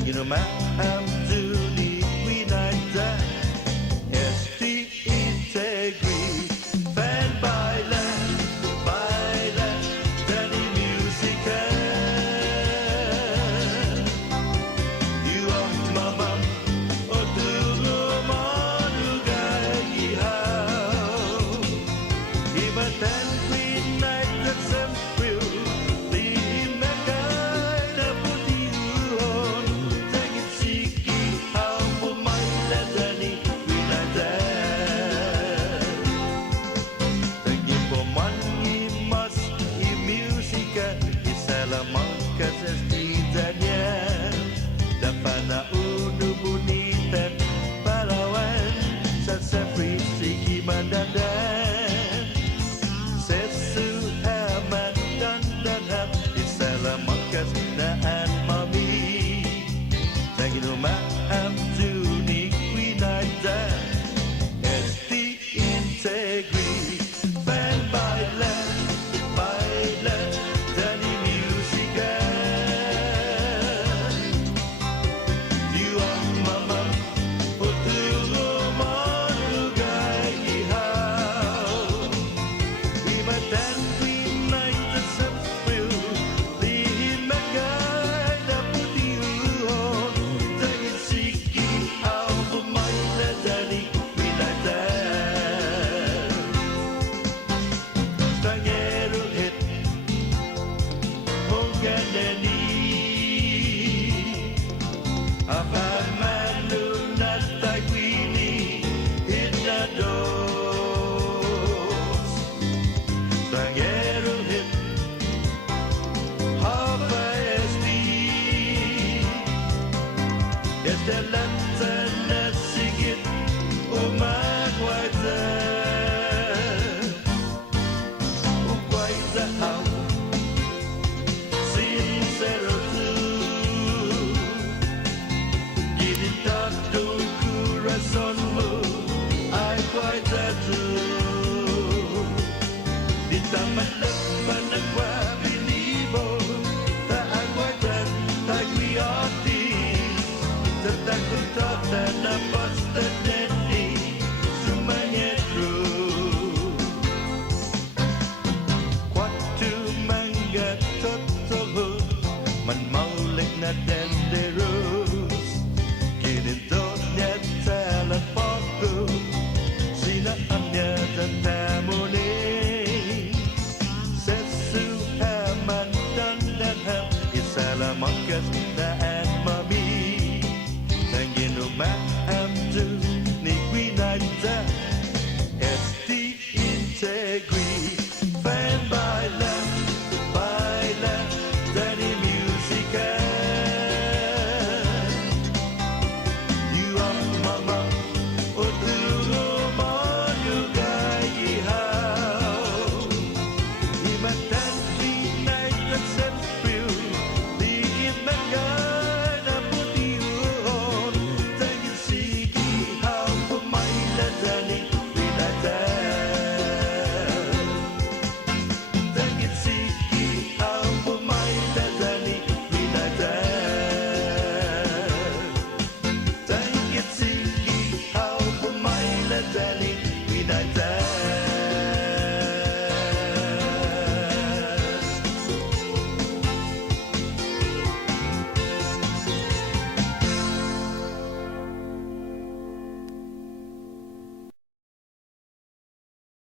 Tanginooma am Julie Winata Esti Integri Fan Bailan Dani Musica You are mama Otulu Manugai Ihau Ibatan Queen Night That's Will Di Mekai Na Putiuhon Tangin Siki Hau Pumai Ladani Winata Tangin Poman Imas I Musica I Salamanca Sestitanya Dapana Unu Bonita Palawan Sa Safri Siki Mandandan Sesu aman dan hap Di Salamanca Naan Mami Tanginooma am Junie Winata Esti Integri Fan Bailan Dani Musica You are mama Otulu Manugai Ihau Ibatan Queen Night That's Will Di Mekai Na Putiuhon Tangin Siki Hau Pumai Ladani Winata Tangero Het Monganani Apa Manu Natai Queenie Hinados Tangero Het Hava Esti Esta Lanta